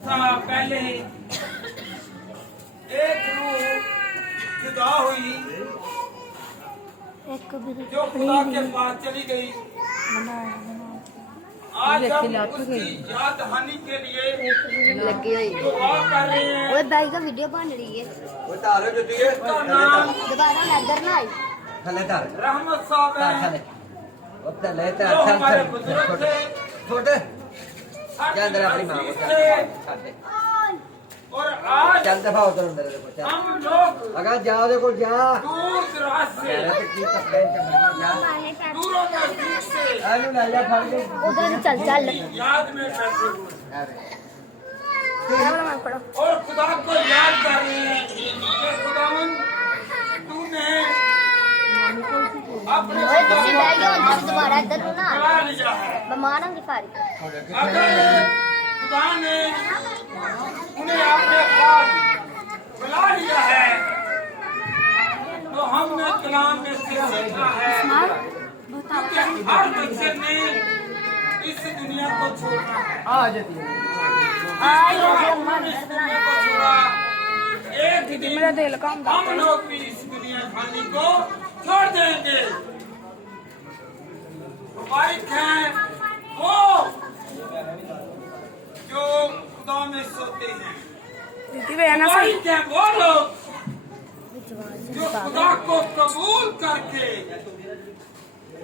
पहले एक रूह जुदा हुई जो खुदा के पास चली गई। आज हम उसकी याद हानि के लिए दुआ कर रहे हैं। वो भाई का वीडियो बन रही है। वो तारो जो दिए उसका नाम दोबारा नजर ना आई। थले तार रहमत साहब है। थले वो तले तार जो हमारे बुजुर्ग थे, छोटे क्या अंदर अपनी मां को थे। और आज चल दफा उधर अंदर देखो चल हम लोग अगर जाओ देखो जा दूर दराज से मेरे तो की तकलीफ चमड़ी जा दूरों नजदीक से आलू लाया फड़ के उधर चल चल। याद में बैठे हुए अरे और खुदा को याद कर रहे हैं कि खुदावन तूने अपने ओए तुसी बैठ गए उधर दोबारा इधर ना बुला लिया है। बमाना की फारी। अगर खुदा ने उन्हें अपने पास बुला लिया है तो हमने कलाम में से सीखा है कि हर बच्चे ने इस दुनिया को छोड़ना है। आ जाती है हमने इस दुनिया को छोड़ा, एक दिन हम लोग भी इस दुनिया खानी को छोड़ देंगे। मुबारक हैं वो जो खुदा में सोते हैं। मुबारक हैं वो लोग जो खुदा को कबूल करके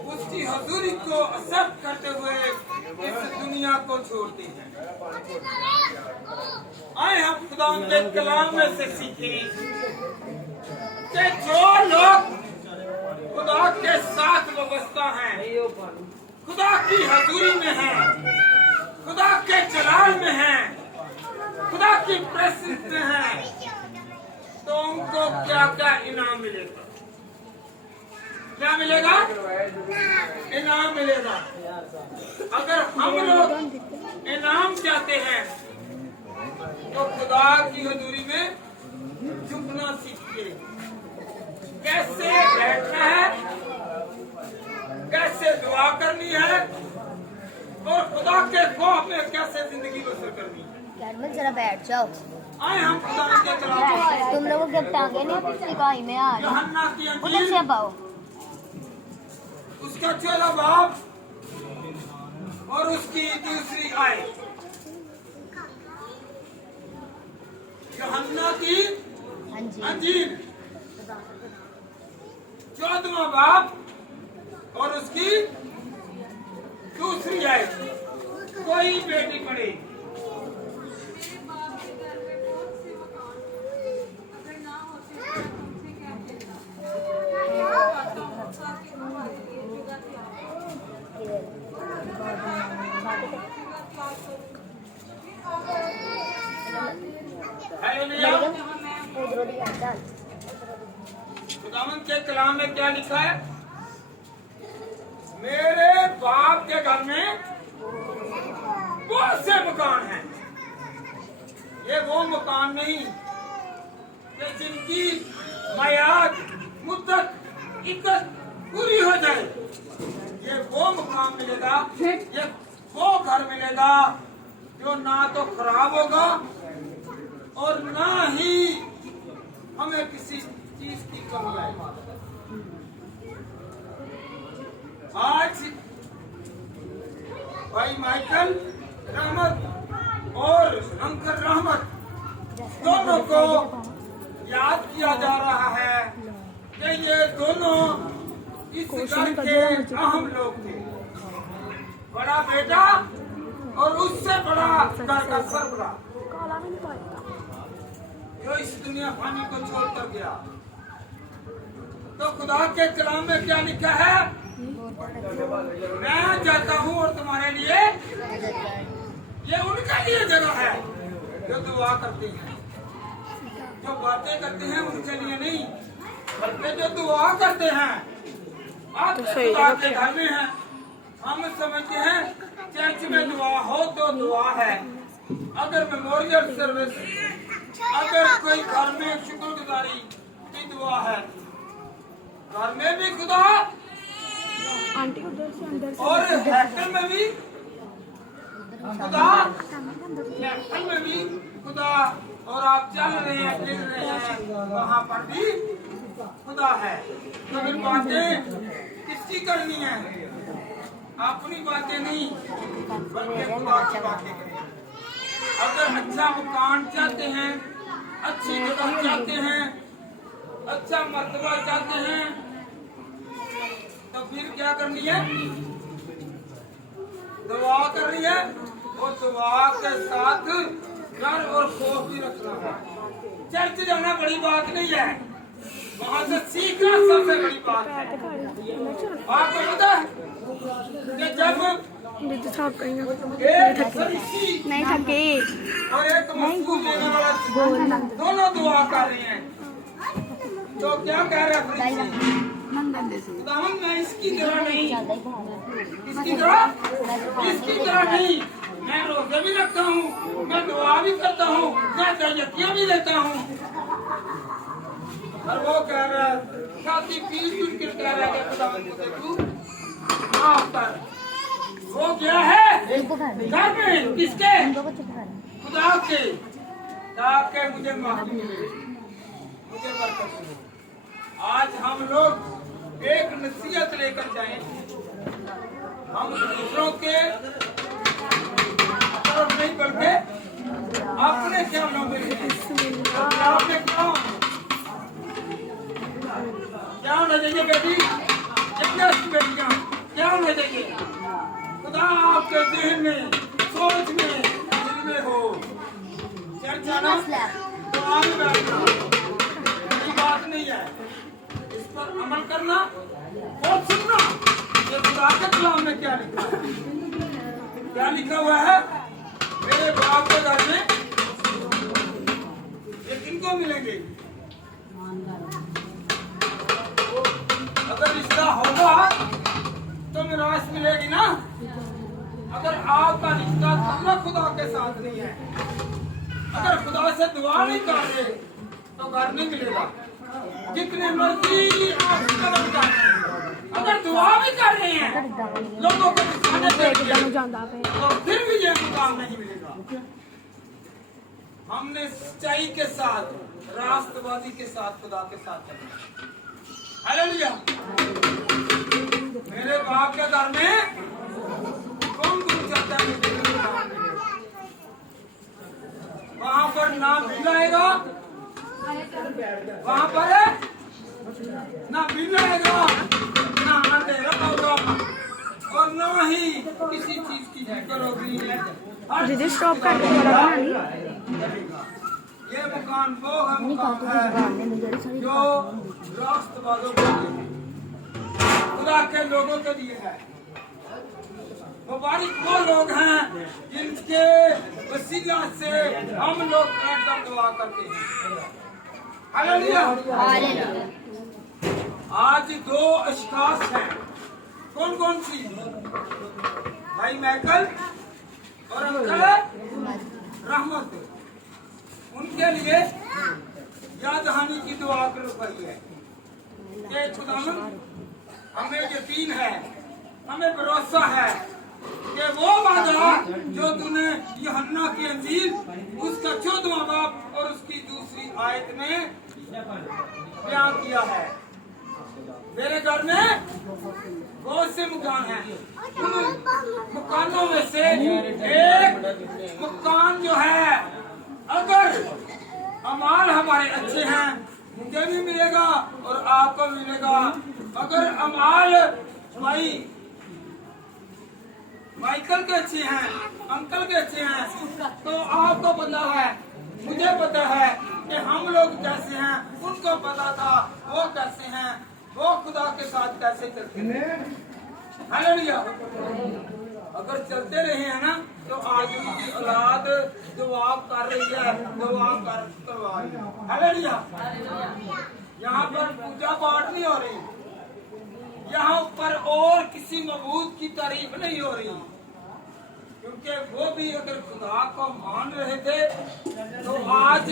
उसकी हजूरी को एक्सेप्ट करते हुए इस दुनिया को छोड़ते हैं। आए हम खुदा के कलाम में से सीखें कि जो लोग खुदा के साथ वाबस्ता हैं, खुदा की हजूरी में हैं, खुदा के जलाल में हैं, खुदा की प्रेजेंस में हैं, तो उनको क्या क्या इनाम मिलेगा? क्या मिलेगा? इनाम मिलेगा। अगर हम लोग इनाम चाहते हैं तो खुदा की हजूरी में झुकना सीखिए। कैसे बैठना है, कैसे दुआ करनी है और खुदा के खौफ में कैसे जिंदगी बसर करनी है। कैरमल जरा बैठ जाओ। आए हम खुदा के कलाम तुम लोगों के टांगे नहीं पिछली गाय में आ रही। यूहन्ना की उधर अंजील से पाओ। उसका 14 बाब और उसकी दूसरी आयत। यूहन्ना की हाँ जी। अंजील 14वां बाब और उसकी दूसरी आयत। कोई बेटी पढ़े। खुदावंद के कलाम में क्या लिखा है? मेरे बाप के घर में बहुत से मकान हैं। ये वो मकान नहीं कि जिनकी मयाद मुद्दत इज्जत पूरी हो जाए। ये वो मकान मिलेगा, ये वो घर मिलेगा जो ना तो खराब होगा और ना ही हमें किसी चीज की कमी आएगी। आज भाई माइकल रहमत और अंकल रहमत दोनों को याद किया जा रहा है कि ये दोनों इस घर के अहम लोग थे। बड़ा बेटा और उससे बड़ा घर का सरबराह जो इस दुनिया फानी को छोड़कर गया। तो खुदा के कलाम में क्या लिखा है? मैं जाता हूँ और तुम्हारे लिए, ये उनके लिए जगह है जो दुआ करते हैं, जो बातें करते हैं उनके लिए नहीं, बल्कि जो दुआ करते हैं। आप खुदा के घर में हैं, हम समझते हैं चर्च में दुआ हो तो दुआ है। अगर मेमोरियल सर्विस, अगर कोई घर में शुक्रगुजारी की दुआ है, घर में भी खुदा और हैकल में भी खुदा महफिल में भी खुदा, और आप चल रहे हैं फिर रहे हैं वहाँ पर भी खुदा है। तो फिर बातें किसकी करनी है? अपनी बातें नहीं बल्कि खुदा की बातें करें। अगर अच्छा मकान चाहते हैं, अच्छी जगह चाहते हैं, अच्छा मर्तबा चाहते हैं, तो फिर क्या करनी है? दुआ करनी है, और दुआ के साथ डर और खौफ भी रखना है। चर्च जाना बड़ी बात नहीं है, वहाँ से सीखना सबसे बड़ी बात है। आपको पता है कि जब एक फरीसी नहीं थके और एक मजदूर लेने वाला दोनों दुआ कर रहे हैं, तो क्या कह रहे हैं फरीसी? खुदावंद मैं इसकी तरह नहीं, इसकी तरह नहीं, मैं रोजे भी रखता हूँ, मैं दुआ भी करता हूँ, मैं दरिया भी लेता हूँ। और वो कह रहा है, छाती पीट कर कह रहा है कि खुदावंद मुझे तू माफ कर। वो क्या है घर में किसके? खुदा के, ताकि मुझे माफी मिले, मुझे बरकत मिले। आज हम लोग एक नसीहत लेकर जाएं, हम दूसरों के तरफ नहीं बल्कि अपने ख्यालों में आपने क्या होना चाहिए बेटी? बेटियां क्या होना चाहिए? खुदा आपके दिल में, सोच में, दिल में हो। चर्च आना, दुआ में बैठना बड़ी बात नहीं है, इस पर अमल करना और सुनना ये खुदा के कलाम में क्या लिखा है। क्या लिखा हुआ है? मेरे बाप के घर में ये किनको मिलेंगे? अगर रिश्ता होगा तो मिरास मिलेगी ना। अगर आपका रिश्ता तल्ला खुदा के साथ नहीं है, अगर खुदा से दुआ नहीं कर रहे तो घर नहीं मिलेगा। जितने मर्जी आप कदम कर रहे हैं, अगर दुआ भी कर रहे हैं लोगों को दिखाने के लिए, तो फिर भी ये मुकाम नहीं मिलेगा। हमने सच्चाई के साथ, रास्तबाजी के साथ खुदा के साथ चलना। हालेलुया। मेरे बाप के घर में कौन कौन चाहता है वहां पर ना बिल आएगा, वहां पर ना बिल आएगा, ना अंधेरा होगा, और ना ही किसी चीज की फिक्र होगी। स्टॉप कर ये मकान वो है जो रास्तबाजों के लिए, खुदा के लोगों के लिए है। मुबारक वो लोग हैं जिनके वसीला से हम लोग बैठकर दुआ करते हैं। हालेलुया। आज दो अशखास हैं, कौन कौन सी? भाई मैकल और अंकल रहमत। उनके लिए याद दहानी की दुआ करवाई है कि खुदावंद हमें यकीन है, हमें भरोसा है कि वो वादा जो तूने यूहन्ना की अंजील उसका 14वां बाब और उसकी दूसरी आयत में बयान किया है। मेरे घर में बहुत से मकान हैं, उन मकानों में से एक मकान जो है, अगर अमाल हमारे अच्छे हैं मुझे भी मिलेगा और आपको मिलेगा। अगर अमाल भाई माइकल के अच्छे हैं, अंकल के अच्छे हैं, तो आपको पता है, मुझे पता है कि हम लोग कैसे हैं, उनको पता था वो कैसे हैं, वो खुदा के साथ कैसे चलते हैं। हालेलुया। अगर चलते रहे हैं ना तो आज उनकी औलाद दुआ कर रही है, दुआ करवा रही है। हालेलुया। यहाँ पर पूजा पाठ नहीं हो रही, यहाँ पर और किसी मबूद की तारीफ नहीं हो रही, क्योंकि वो भी अगर खुदा को मान रहे थे तो आज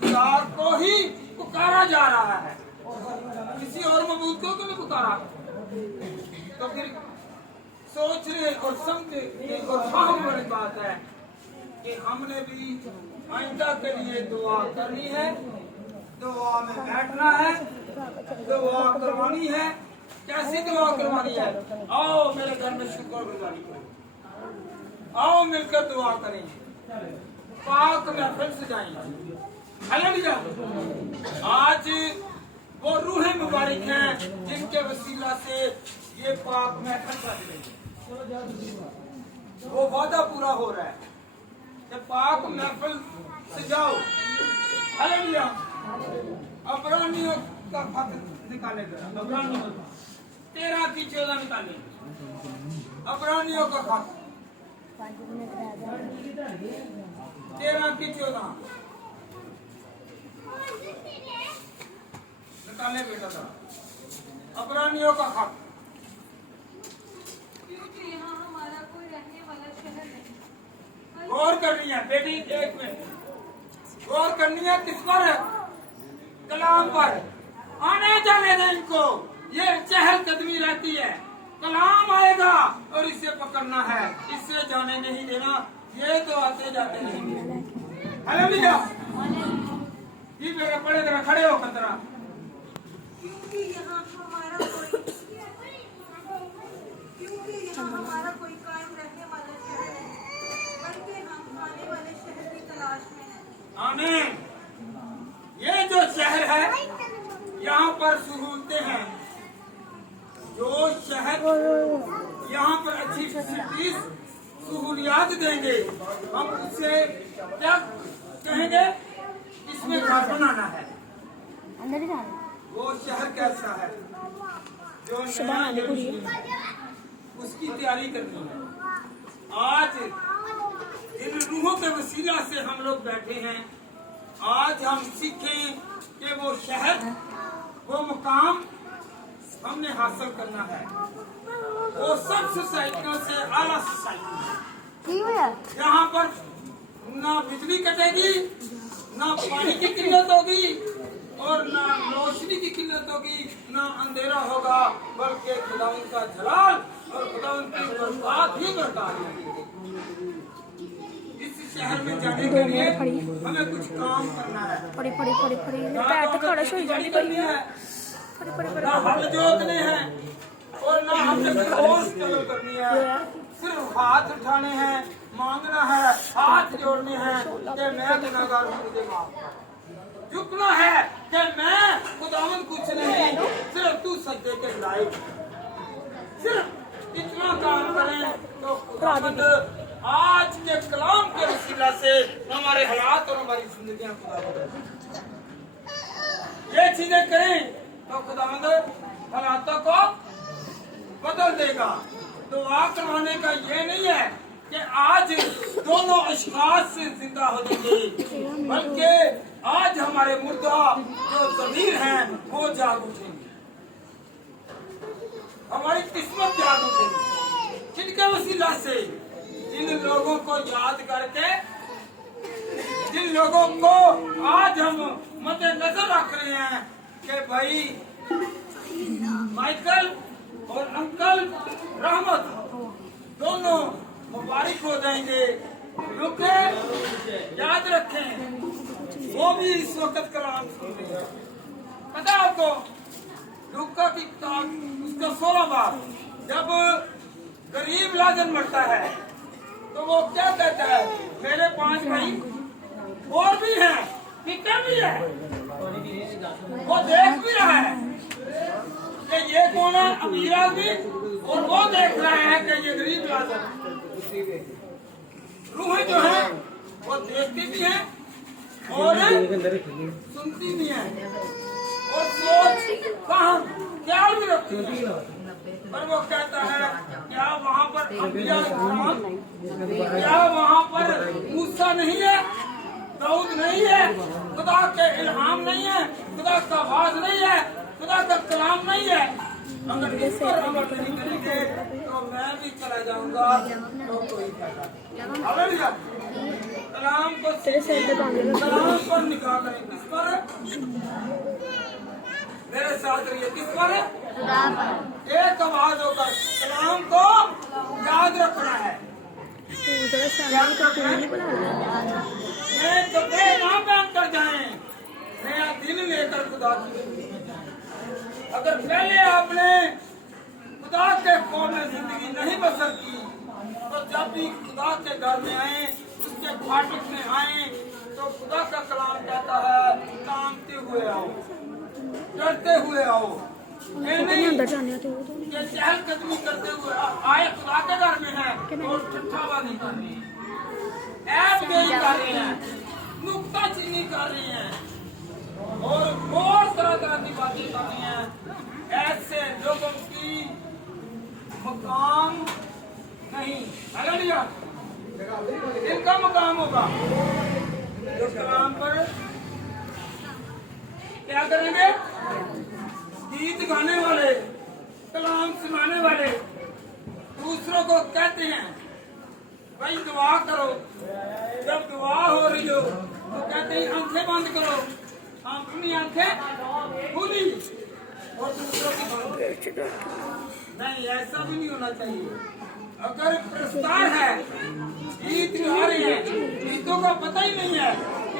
खुदा को ही पुकारा जा रहा है, किसी और मबूद को क्यों नहीं पुकारा? तो फिर सोचने और समझने और फाहम वाली बात है कि हमने भी आइंदा के लिए दुआ करनी है, दुआ में बैठना है, दुआ करवानी है। कैसी दुआ करवानी है? आओ मेरे घर में शुक्रगुजारी करें, आओ मिलकर दुआ करें, पाक महफिल सजाएं। हालेलुया। आज वो रूहें मुबारक हैं जिनके वसीला से ये पाक महफिल सज रही है। वो वादा पूरा हो रहा है कि पाक महफिल सजाओ। हालेलुया। अब्रानियों का खत निकाले गया, अब्रानियों 13:14 निकाले, अब्रानियों का खत 13:14 निकाले बेटा था। अब्रानियों का खत। क्योंकि यहाँ हमारा कोई रहने वाला शहर नहीं। गौर करनी है बेटी, एक मिनट गौर करनी है। किस पर? कलाम पर। आने जाने दें इनको, ये चहल कदमी रहती है। कलाम आएगा और इसे पकड़ना है, इससे जाने नहीं देना। ये तो आते जाते नहीं। हालेलुया। ये मेरे बड़े तरह खड़े हो खतरा। क्योंकि यहाँ हमारा कोई कायम रहने वाला शहर नहीं, बल्कि हम आने वाले शहर की तलाश में हैं। आमीन। ये जो शहर है यहाँ पर सहूलतें हैं। जो शहर यहाँ पर अच्छी फैसिलिटीज सहूलियात देंगे, हम उससे क्या कहेंगे? इसमें घर बनाना है। अंदर ही जाना वो शहर कैसा है जो नया यरूशलेम है, उसकी तैयारी करनी है। आज इन रूहों के वसीला से हम लोग बैठे हैं। आज हम सीखें कि वो शहर, वो मुकाम हमने हासिल करना है। वो सब सोसाइटियों से आला सोसाइटी है। ठीक है यहाँ पर ना बिजली कटेगी, ना पानी की किल्लत होगी और ना रोशनी की किल्लत होगी, ना अंधेरा होगा, बल्कि खुदावंद का जलाल और खुदावंद की बरकत ही बरकत होगी। इस शहर में जाने के लिए हमें कुछ काम करना है। पड़ी पड़ी पड़ी पड़ी पैर तो खड़ा हो जाती करनी है, पड़ी पड़ी पड़ी ना हल जोतने हैं और ना हमने और स्ट्रगल करनी है। सिर्फ हाथ उठाने हैं, मांगना है, हाथ जोड़ने हैं कि मैं गुनाहगार हूँ, मुझे माफ कर। झुकना है कि मैं खुदावंद कुछ नहीं, सिर्फ तू सज्जे के लायक। सिर्फ इतना काम करें तो खुदावंद आज के कलाम के वसीला से हमारे हालात और हमारी जिंदगियां खुदावंद ये चीजें करें तो खुदावंद हालातों को बदल देगा। दुआ करवाने का ये नहीं है कि आज दोनों अशखास से जिंदा हो जाएंगे, बल्कि आज हमारे मुर्दा जो ज़मीर हैं वो जाग उठेंगे, हमारी किस्मत जाग उठेगी। किनके वसीला से? जिन लोगों को याद करके, जिन लोगों को आज हम मद्देनजर रख रहे हैं कि भाई माइकल और अंकल रहमत दोनों मुबारक हो जाएंगे, क्योंकि याद रखें वो भी इस वक्त कलाम सुन रहे हैं। पता है आपको लूका की किताब उसका 16 बार जब गरीब लाजर मरता है तो वो क्या कहता है? मेरे 5 भाई और भी हैं, पिता भी है। वो देख भी रहा है कि ये कौन है, अमीर आदमी, और वो देख रहा है कि ये गरीब लाजर। रूहें जो है वो देखती भी है और सुनती भी है और सोच फहम ख्याल भी रखती है। पर वो कहता है क्या वहाँ पर अंबिया इकराम, क्या वहाँ पर मूसा नहीं है, दाऊद नहीं है, खुदा के इल्हाम नहीं है, खुदा का आवाज नहीं है, खुदा का कलाम नहीं है? अगर इस पर अमल नहीं करेंगे तो मैं भी चला जाऊंगा, तो कोई फायदा नहीं। हालेलुया। कलाम को कलाम पर निकाह करें। किस पर? मेरे साथ रहिए। किस पर? एक आवाज होकर कलाम को याद रखना है। तो जरा सामने का कोई नहीं बुला रहा। ये कपड़े ना पहन कर जाएं, नया दिल लेकर खुदा की जिंदगी में जाएं। अगर पहले आपने खुदा के खौफ में जिंदगी नहीं बसर की, तो जब भी खुदा के घर में आए, उसके फाटक में आए, तो खुदा का कलाम कहता है कांपते हुए आओ, डरते हुए आओ। ये नहीं अंदर जाने तो वो तो नहीं। ये चहलकदमी करते हुए आए खुदा के घर में है और ठट्ठाबाजी कर रहे हैं, ऐबगेरी कर रहे हैं, नुक्ताचीनी कर रहे हैं और बहुत तरह की बातें कर रहे हैं। ऐसे लोगों की मकाम नहीं, हालेलुया, इनका मकाम होगा जो कलाम पर क्या करेंगे? गीत गाने वाले, कलाम सुनाने वाले, दूसरों को कहते हैं भाई दुआ करो। जब दुआ हो रही हो तो कहते हैं आंखें बंद करो, अपनी आंखें खुली और दूसरों की बंद। नहीं, ऐसा भी नहीं होना चाहिए। अगर प्रस्ताव है, गीत गा रहे हैं, गीतों का पता ही नहीं है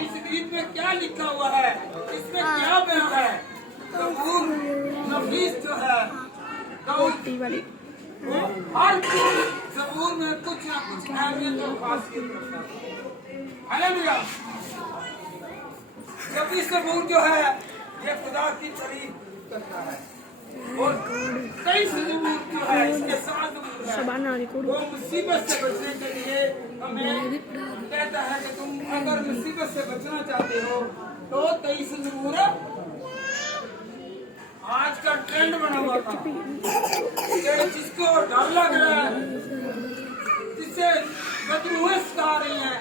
इस गीत में क्या लिखा हुआ है, इसमें क्या बयान है। ज़बूर नफीस जो है रोटी वाली वो हर ज़बूर में कुछ ना कुछ अहमियत और खासियत रखता है। हालेलुया। जब इस ज़बूर जो है ये खुदा की तारीफ करता है और कई ज़बूर जो है इसके साथ ज़बूर है, शबाना वो मुसीबत से बचने के लिए हमें कहता है कि तुम अगर मुसीबत से बचना चाहते हो तो 23 ज़बूर आज का ट्रेंड बना हुआ था कि जिसको डर लग रहा है, जिससे बदबूएं सता रही हैं,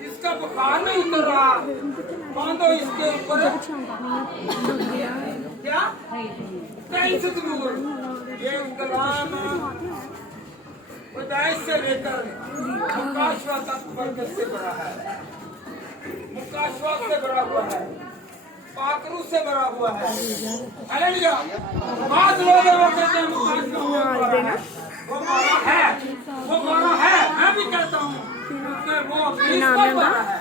जिसका बुखार नहीं उतर रहा, बांधो इसके ऊपर क्या 23 ज़बूर। ये कलाम पैदाइश से लेकर मुकाशवा तक बरकत से भरा है, मुकाशवा से भरा हुआ है, पाकरू से भरा हुआ है। हालेलुया। बात लोग वो कहते हैं मुकाशवा वो मारा है, वो मारा है, मैं भी कहता हूँ कि वो 20 पर भरा है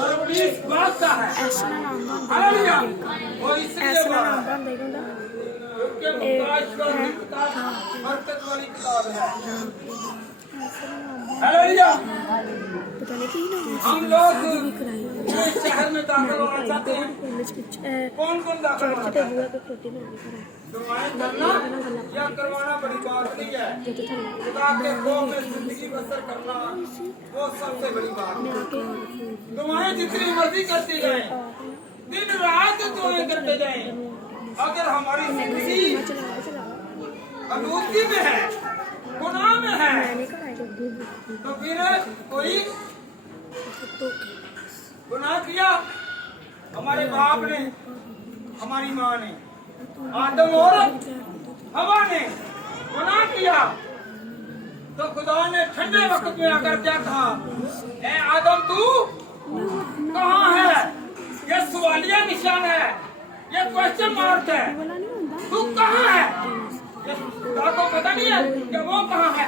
और 20 बात का है। ऐसा नाम बंद हालेलुया। वो इसलिए ऐसा भरा नाम है बंद देगा क्योंकि मुकाशवा की किताब बरकत वाली किताब है। हालेलुया। पता नहीं की ना हम लोग इस शहर में दाखिल होना चाहते हैं, कौन कौन दाखिल होना चाहते हैं? दुआएं करना या करवाना बड़ी बात नहीं है। खुदा के खौफ में जिंदगी बसर करना वो सबसे बड़ी बात है। दुआएं जितनी मर्जी करते जाएं, दिन रात दुआएं करते जाएं, अगर हमारी जिंदगी अनूठी में है, गुनाह में है, तो फिर कोई गुनाह किया हमारे बाप ने, हमारी माँ ने, आदम और हवा ने गुनाह किया, तो खुदा ने ठंडे वक्त में आकर क्या कहा? ए आदम तू कहाँ है? ये सवालिया निशान है, ये क्वेश्चन मार्क है, तू कहाँ है? खुदा को पता नहीं है कि वो कहाँ है,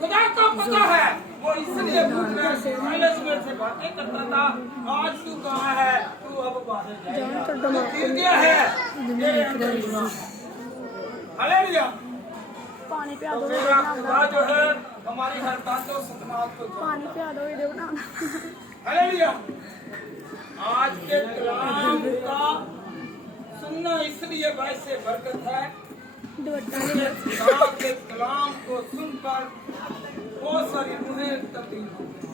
खुदा को पता है। वो इसलिए से बातें करता था, आज तू कहाँ है? तू अब बाहर जाएगा, फिर क्या है? तेरे अंदर गुनाह है। हालेलुया। पानी पिया तो दो मेरा खुदा जो है हमारी हर बातों सतनात को पानी पिया दो वीडियो बना। हालेलुया। आज के कलाम का सुनना इसलिए वैसे बरकत है, खुदा के कलाम को सुनकर बहुत सारी रूहें तब्दील हो गई।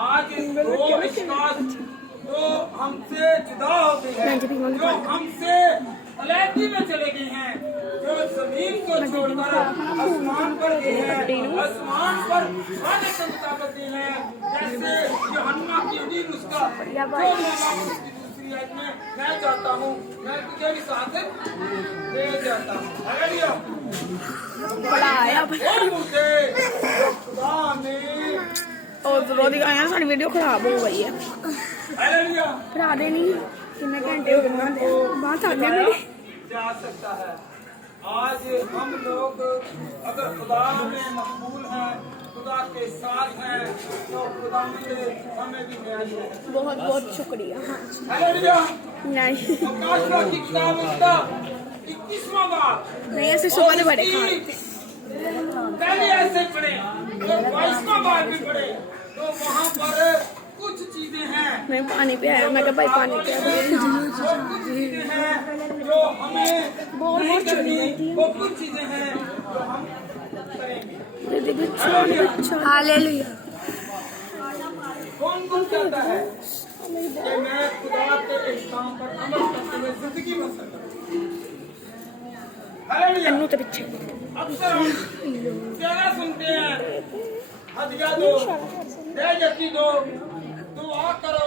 आज दो इश्कात जो हमसे जुदा हो गए हैं, जो हमसे अलैहदगी में चले गए हैं, जो जमीन को छोड़कर आसमान पर गए हैं, आसमान पर वादे के मुताबिक गए हैं, जैसे यूहन्ना की इंजील उसका जो उसकी दूसरी आयत में मैं चाहता हूँ मैं तुझे भी साथ ले जाता हूँ। हालेलुया। और मुझे खुदा ने और जरूर दिखाया सारी वीडियो खराब हो गई है। हालेलुया करा देनी कितने घंटे हो गए बात आ गई जा सकता है। आज हम लोग अगर खुदा में मकबूल हैं, खुदा के साथ हैं, तो खुदा हमें भी न्याय है। बहुत बहुत शुक्रिया। हालेलुया। नहीं प्रकाशिका की किताब इसका 21वां बाब, नहीं ऐसे सुबह बड़े पहले ऐसे पढ़े और 22वां बाब भी पढ़े, तो वहाँ पर कुछ चीजें हैं, मैं पानी पे आया, मैं कहा भाई पानी पे कुछ चीजें हैं जो हमें नहीं करनी, वो कुछ चीजें हैं जो हम करेंगे। हालेलुया। कौन कौन चाहता है कि मैं खुदा के इस काम पर अमल करते हुए जिंदगी बसर करूं? हालेलुया। अन्नू तो पीछे अक्सर हम ज्यादा सुनते हैं, हदिया दो, दे दो, दुआ करो।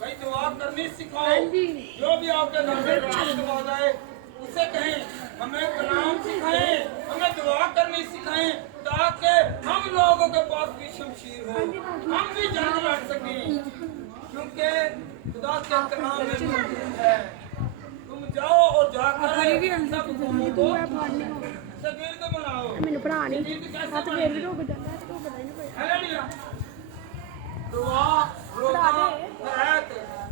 भाई दुआ करनी सिखाओ। जो भी आपके घर में कलाम आ जाए उसे कहें हमें कलाम सिखाएं, हमें दुआ करनी सिखाएं, ताकि हम लोगों के पास भी शमशीर हो, हम भी जंग लड़ सकें, क्योंकि खुदा के कलाम में मौजूद है। तुम जाओ और जाकर सब कौमों को शगीर्द बनाओ। मैंने पढ़ा नहीं शगीर्द कैसे हाथ बनाएंगे? मेरे रोक जाता है तो पता ही नहीं पड़ेगा। हालेलुया। दुआ, रोज़ा, खैरात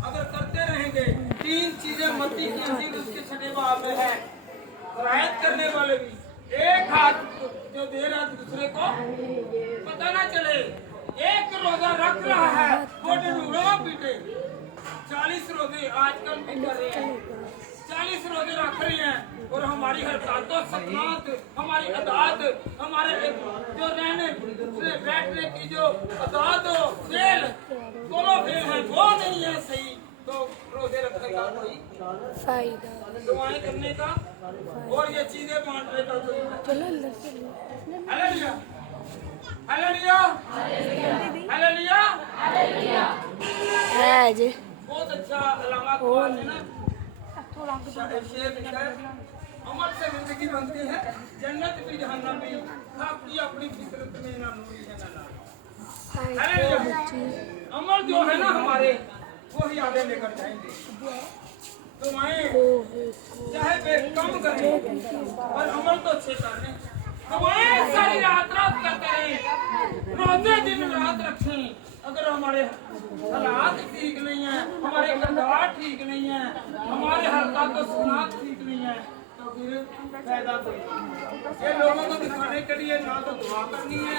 अगर करते रहेंगे, 3 चीजें मत्ती की अंजील उसके 6वें बाब में है। खैरात करने वाले भी एक हाथ जो दे रहा है दूसरे को पता ना चले, एक रोजा रख रहा है वो ढूंढो पीटे। 40 रोजे आजकल भी कर रहे हैं, 40 रोजे रख रहे हैं, और हमारी हरकतों सकनात, हमारी अदात, हमारे जो रहने बैठने की जो अदात फेल, दोनों फेल है, वो नहीं है सही, तो रोजे रखने का कोई फायदा, दुआएं करने का और ये चीजें बांटने का कोई चलो अंदर चलो। हालेलुया, हालेलुया, हालेलुया, है जी बहुत अच्छा अलामत हुआ है ना। शेर लिखा है, अमल से जिंदगी बनती है, जन्नत भी जहन्नम भी, आपकी अपनी फितरत में ना नूरी है ना नारी। हालेलुया। अमल जो है ना हमारे, वो ही आगे लेकर जाएंगे। दुआएं चाहे वे कम करें पर अमल तो अच्छे कर रहे हैं। दुआएं सारी रात करते रहें, रोजे दिन रात रखें। अगर हमारे हालात ठीक नहीं है, हमारे किरदार ठीक नहीं है, हमारे हरकत और सुनात ठीक नहीं है, तो फिर फायदा कोई नहीं। ये लोगों को दिखाने के लिए ना तो दुआ करनी है,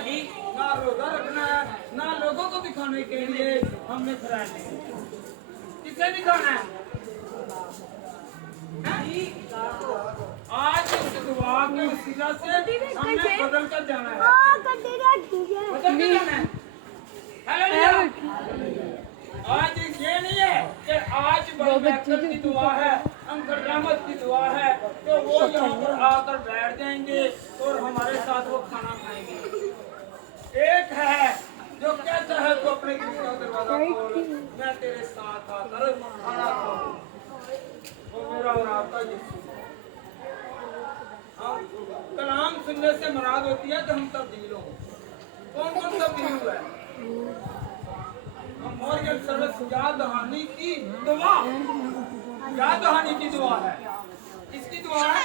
ना रोजा रखना है, ना लोगों को दिखाने के लिए हमने खरानी है। किसे दिखाना है? आज इस दुआ के वसीला से हमने बदल कर जाना है, बदल कर जाना है। हालेलुया। आज ये नहीं है कि आज बरकत की दुआ है, अंकर रहमत की दुआ है, तो वो यहाँ पर आकर बैठ जाएंगे और हमारे साथ वो खाना खाएंगे। एक है जो कहता है तो अपने दिल का दरवाजा खोल, मैं तेरे साथ आकर खाना खाऊं, वो मेरा और आपका यीशु। कलाम सुनने से मुराद होती है कि हम तब्दील हों। कौन कौन तब्दील हुआ है? मॉर्गन सर्विस याद दहानी की दुआ, याद दहानी की दुआ है। इसकी दुआ है,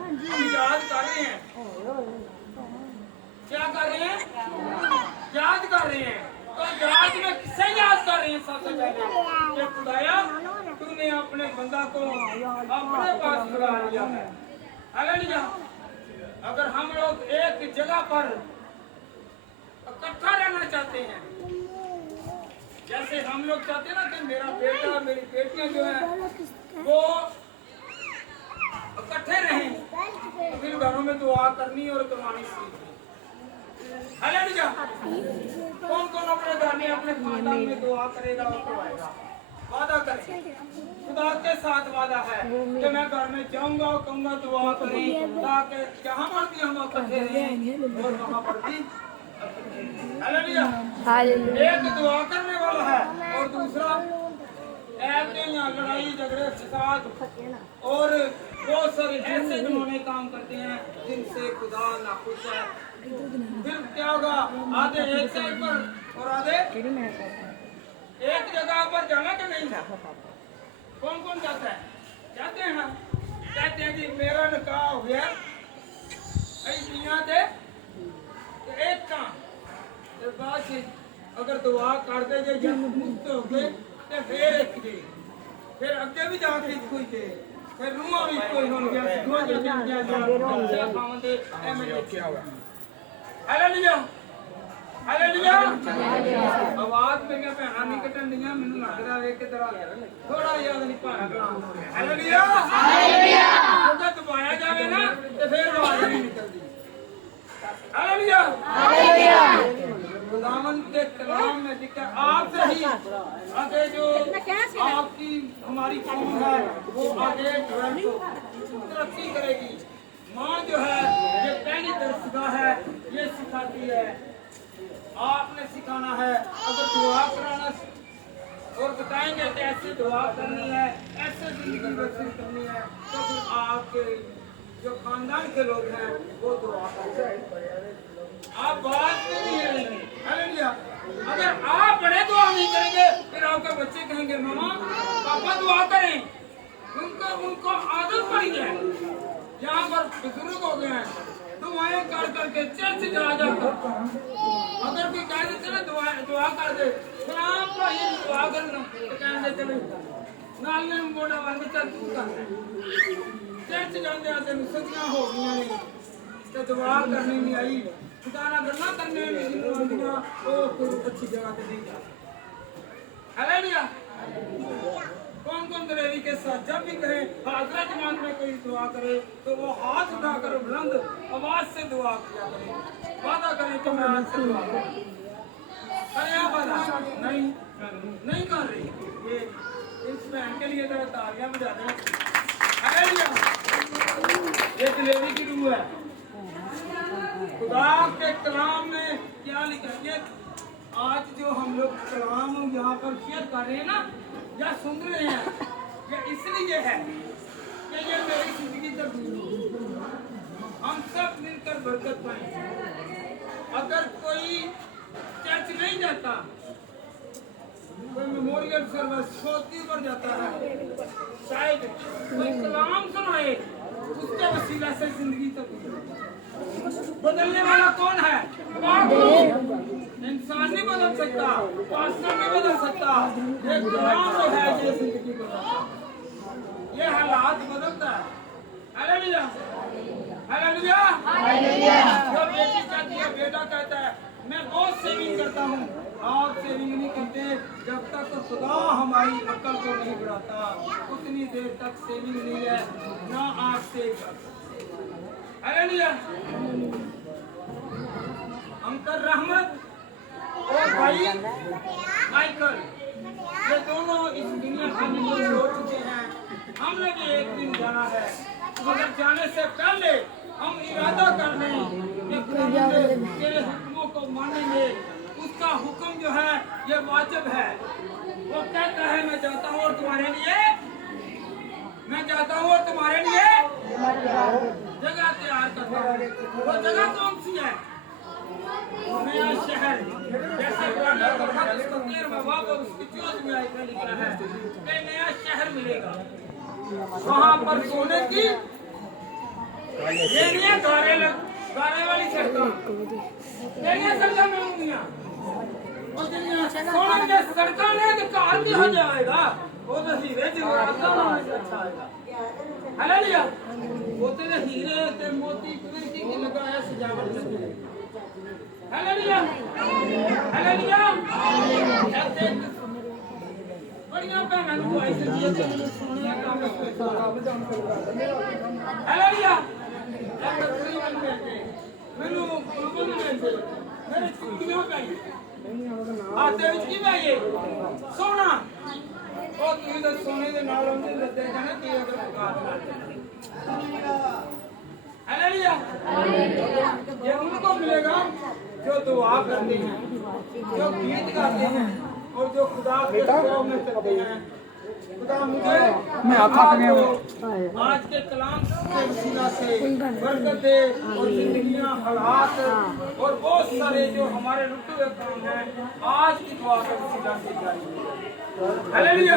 हम याद कर रहे हैं। क्या कर रहे हैं? याद कर रहे हैं। तो याद में किसे याद कर रहे हैं? सबसे पहले कि खुदाया तूने अपने बंदा को अपने पास बुला लिया है। हालेलुया। अगर हम लोग एक जगह पर इकट्ठा रहना चाहते हैं, जैसे हम लोग चाहते हैं ना कि मेरा बेटा मेरी बेटियां जो है वो इकट्ठे रहें, फिर घरों में दुआ करनी और करवानी सीखनी। हालेलुया। कौन कौन अपने घर में अपने खानदान में दुआ करेगा और करवाएगा? वादा करें, खुदा के साथ वादा है कि मैं घर में जाऊंगा, कहूंगा दुआ करें, ताकि जहाँ पर भी हम इकट्ठे रहें और वहाँ पर भी। हालेलुया। एक दुआ करने वाला है और दूसरा ऐसे यहाँ लड़ाई झगड़े फसाद और बहुत सारे ऐसे जिन्होंने काम करते हैं जिनसे खुदा नाखुश है। फिर क्या होगा? आधे एक साइड पर और आधे एक जगह पर जाना कि नहीं? कौन कौन जाता है? जाते हैं ना, कहते हैं जी मेरा निकाह हो गया ऐ दुनिया दे ते एक का ते बाद च अगर दुआ कर दे जे जब मुक्त हो गए ते फिर एक दे फिर अगे भी जाके कोई दे फिर रूहा भी कोई हो गया दुआ दे दिया जा खावंदे ए मैं देखिया हुआ हालेलुया हालेलुया आवाज मेरी भैणां नहीं कटन दियां मैनूं लगदा वे कि तेरा थोड़ा याद नहीं भारा कलाम हो रहा हालेलुया हालेलुया जब दबाया जावे ना ते फिर आवाज नहीं निकलदी हालेलुया हालेलुया खुदावंद के कलाम में जिक्र आपसे ही आगे जो आपकी हमारी कौम है वो आगे जो है तरक्की करेगी माँ जो है ये पहली दरसगाह है ये सिखाती है आपने सिखाना है अगर दुआ कराना और बताएंगे कि ऐसे दुआ करनी है ऐसे जिंदगी बसर करनी है तो फिर आपके जो खानदान के लोग हैं वो दुआ करेंगे आप बात नहीं करेंगे हालेलुया अगर आप बड़े दुआ नहीं करेंगे फिर आपके बच्चे कहेंगे मामा पापा दुआ करें उनको आदत पड़ी है यहाँ पर बुजुर्ग हो गए हैं दुआएं कर करके चर्च जा जाकर अगर कोई कह दे चले दुआ कर दे फिर आप भाई दुआ करना तो कहते चले नाल ने मोड़ा वाल चल तू कर चर्च जाते आते सदियां हो गई ने तो दुआ करनी नहीं आई खुदाना गल्ला करने में जिन्हों आंदियां वो कोई अच्छी जगह पे नहीं जाता हालेलुया कौन कौन दलेरी के साथ जब भी कहे हाजरा जमात में कोई दुआ करे तो वो हाथ उठाकर बुलंद आवाज से दुआ किया करे वादा करे तो मैं आज से दुआ करें वादा नहीं कर रही ये इस बहन के लिए जरा तालियां बजा दें हालेलुया ये दलेरी की रूह है खुदा के कलाम में क्या लिखा है आज जो हम लोग कलाम यहाँ पर शेयर कर रहे हैं ना या सुन रहे हैं ये इसलिए है कि ये मेरी जिंदगी तब्दील हम सब मिलकर बरकत पाएं अगर कोई चर्च नहीं जाता कोई मेमोरियल सर्विस छोटी पर जाता है शायद कोई कलाम सुनाए उसके वसीला से जिंदगी तब्दील बदलने वाला कौन है इंसान नहीं बदल सकता पास्टर नहीं बदल सकता ये कलाम जो है ये जिंदगी बदलता ये हालात बदलता है हालेलुया हालेलुया हालेलुया जो बेटी कहती है बेटा कहता है मैं बहुत सेविंग करता हूँ आप सेविंग नहीं करते जब तक खुदा हमारी अक्ल को नहीं बढ़ाता उतनी देर तक सेविंग नहीं है ना आप सेव कर सकते हालेलुया अंकल रहमत और भाई माइकल ये दोनों इस दुनिया का निकल हो चुके हैं हमने भी एक दिन जाना है मगर जाने से पहले हम इरादा कर लें कि तेरे हुक्मों को मानेंगे उसका हुक्म जो है ये वाजिब है वो कहता है मैं जाता हूँ और तुम्हारे लिए मैं जाता हूँ और तुम्हारे लिए जगह तैयार करता हूँ वो जगह कौन सी है नया शहर जैसे लिखा है कि नया शहर मिलेगा वहाँ पर सोने की ये गारे वाली सड़क में होंगियां सोने की सड़क घर भी हो जाएगा वो तो हीरे जवाहरात का अच्छा आएगा हालेलुया वो तेरे हीरे ते मोती की लगाया सजावट लगी हालेलुया हालेलुया बढ़िया भैन को आई से सोनिया काम हालेलुया मैनू कुलबन मिलते मेरे चुंगियां पाई आते विच की पाई सोना ਉਹ ਤੁਸੀਂ ਤਾਂ ਸੋਨੇ ਦੇ ਨਾਲ ਉਹਨੇ ਲੱਦੇ ਜਾਣਾ ਕੀ ਅਗਰ हालेलुया ये उनको मिलेगा जो दुआ करते हैं जो गीत गाते हैं और जो खुदा के हुक्म में चलते हैं खुदा मुझे आज के कलाम के वसीला से बरकत दे और जिंदगियां हालात और बहुत सारे जो हमारे रुके हुए काम हैं आज की दुआ के वसीला से जारी हालेलुया